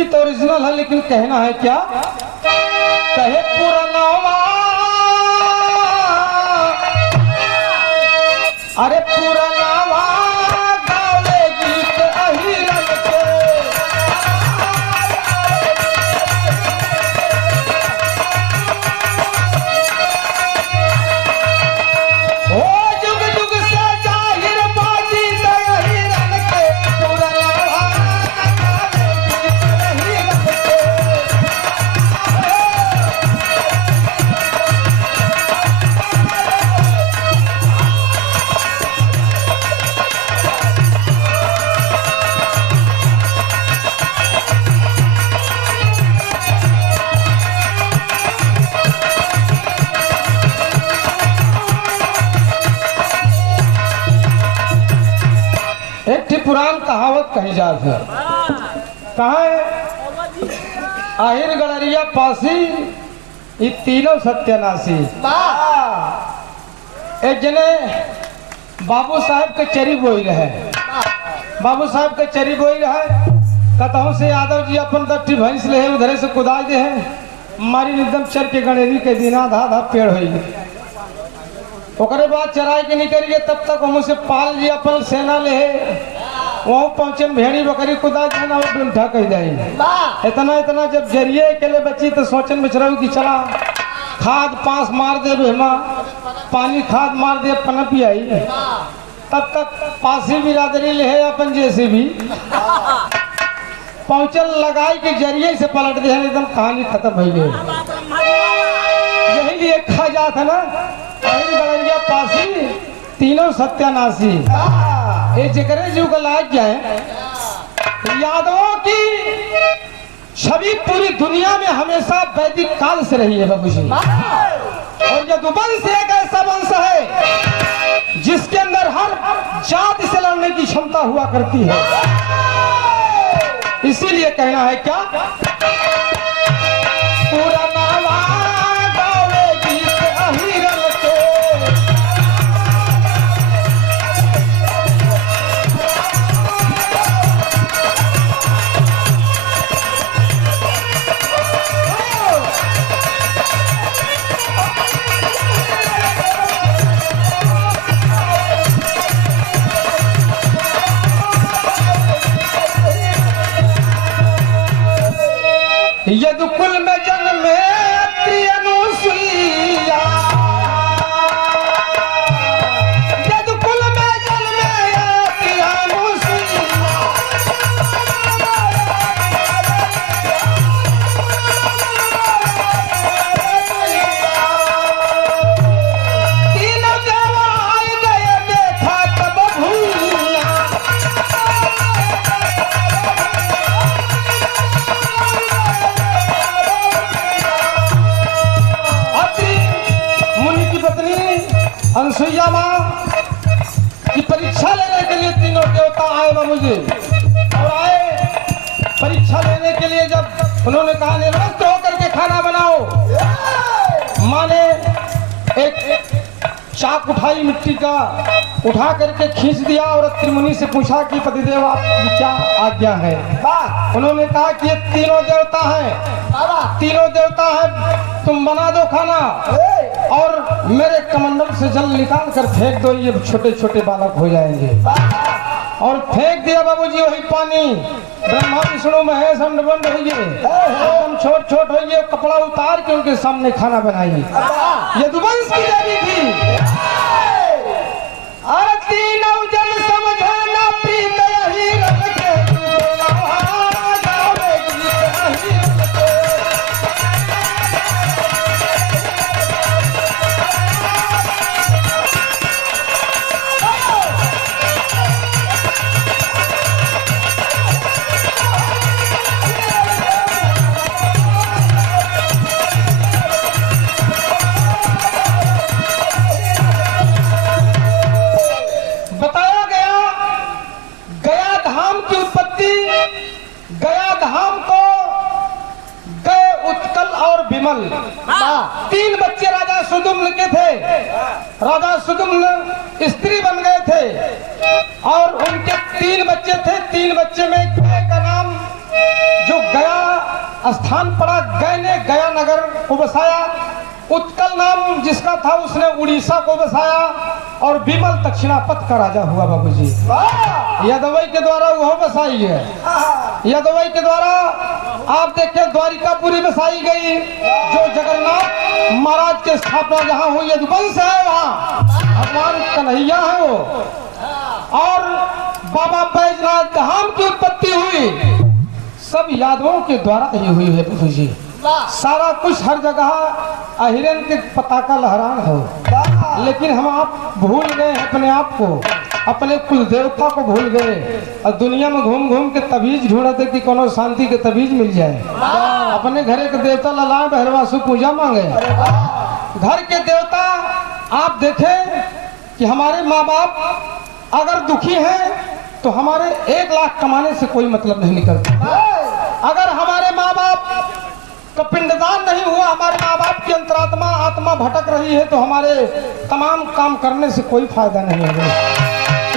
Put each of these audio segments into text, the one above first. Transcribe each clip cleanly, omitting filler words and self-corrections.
गीत ओरिजिनल है लेकिन कहना है क्या, कहे पुरनवा, अरे पुरनवा गावे गीत अहिरन के, ओ जुग जुग से जाहिर बाजी अहिरन के, पुरनवा एक थी पुरान कहावत कही जात है, कहा है आहिर गड़रिया पासी ये तीनों सत्यानाशी। एक जने बाबू साहब के चरी बोई रहे, बाबू साहब के चरी बोई रहे, कतहु से यादव जी अपन दट्टी भैंस ले उधरे से कुदाई दे है, मारी एकदम चर के गणेरी के दिन आधा आधा पेड़ हो। ओकरे बाद चराई के निकलिए तब तक हम उसे पाल जी अपन सेना ले वहाँ पहुंचे भेड़ी बकरी कुदा देना वो डुंठा कह जाए। इतना इतना जब जरिए के लिए बची तो सोचन बिचरऊ कि चला खाद पास मार दे बेमा, पानी खाद मार दे पनप आई। तब तक पासी बिरादरी ले अपन जैसे भी पहुंचल लगाई के जरिए से पलट दे, एकदम कहानी खत्म हो गई। यही लिए खा जात है ना गड़रिया पासी तीनों सत्यानाशी। ये जिक्रे जुग लाग जाए, यादवों की छवि पूरी दुनिया में हमेशा वैदिक काल से रही है बाबू जी। और यदुवंश एक ऐसा वंश है जिसके अंदर हर जाति से लड़ने की क्षमता हुआ करती है। इसीलिए कहना है क्या, पूरा नावा गावे गीत अहिरन के, यदुकुल में जन्मे अनुसुईया, यदुकुल में जन्मे अनुसुईया, तीनों देवा आए गए देखा तब भूला, अनुसुईया माँ की परीक्षा लेने के लिए तीनों देवता आए बाबू जी। और आए परीक्षा लेने के लिए, जब उन्होंने कहा निर्वस्त्र होकर के खाना बनाओ, माँ ने एक चाक उठाई मिट्टी का, उठा करके खींच दिया और त्रिमुनि से पूछा कि पतिदेव आपकी क्या आज्ञा है। उन्होंने कहा कि ये तीनों देवता हैं, तीनों देवता हैं, तुम बना दो खाना और मेरे कमंडल से जल निकाल कर फेंक दो, ये छोटे छोटे बालक हो जाएंगे। और फेंक दिया बाबूजी वही पानी, ब्रह्मा विष्णु महेश अंडबंड होइए, एकदम छोट छोट होइए, कपड़ा उतार के उनके सामने खाना बनाइए। यदुवंश की देवी थी। अरे तीनों जन समझे ना प्रीत अहिरन के, गावे गीत अहिरन के। तीन बच्चे राजा सुदुम्न के थे, राजा सुदुम्न स्त्री बन गए थे और उनके तीन बच्चे थे। तीन बच्चे में एक का नाम जो गया स्थान पड़ा गय ने गया नगर को बसाया। उत्कल नाम जिसका था उसने उड़ीसा को बसाया और विमल दक्षिणापथ का राजा हुआ बाबूजी। यादवई के द्वारा वह बसाई है। यादवई के द्वारा आप देखें द्वारिकापुरी बसाई गई, जो जगन्नाथ महाराज के स्थापना जहाँ हुई यदुवंश है, वहाँ भगवान कन्हैया है वो। और बाबा बैजनाथ धाम की उत्पत्ति हुई सब यादवों के द्वारा ही हुई है बाबूजी। सारा कुछ हर जगह अहिरन के पताका लहरान हो, लेकिन हम आप भूल गए अपने आप को, अपने कुल देवता को भूल गए और दुनिया में घूम घूम के तबीज ढूंढते कि कोनो शांति के तबीज मिल जाए। अपने घरे के देवता लला भैरवासु पूजा मांगे। घर के देवता आप देखें कि हमारे माँ बाप अगर दुखी हैं तो हमारे 1 लाख कमाने से कोई मतलब नहीं निकलता। अगर हमारे माँ बाप का पिंडदान नहीं हुआ, हमारे माँ बाप की अंतरात्मा आत्मा भटक रही है, तो हमारे तमाम काम करने से कोई फायदा नहीं होगा।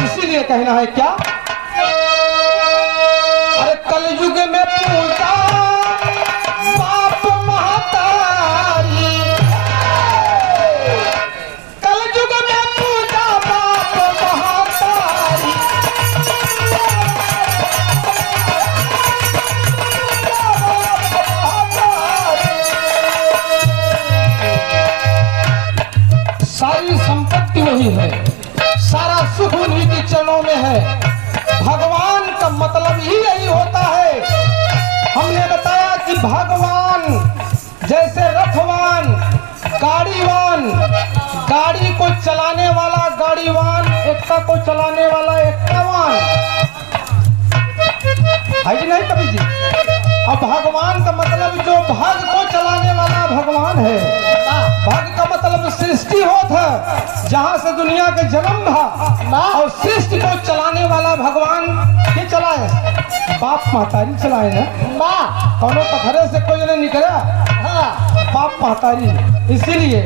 इसीलिए कहना है क्या, अरे कलयुग में पूजा बाप महतारी, कलयुग में पूजा बाप महतारी, सारी संपत्ति वही है, सारा सुख उन्हीं के चरणों में है। भगवान का मतलब ही यही होता है। हमने बताया कि भगवान जैसे रथवान, गाड़ीवान, गाड़ी को चलाने वाला गाड़ीवान, एकता को चलाने वाला एकतावान है कि नहीं कवि जी। अब भगवान का मतलब जो भाग को चलाने वाला भगवान है। भाग का मतलब सृष्टि होता है, जहाँ से दुनिया के जन्म था, और सृष्टि को चलाने वाला भगवान के चलाए, बाप महतारी चलाए ना। कोनो पत्थरे से कोई नहीं निकला, बाप महतारी। इसीलिए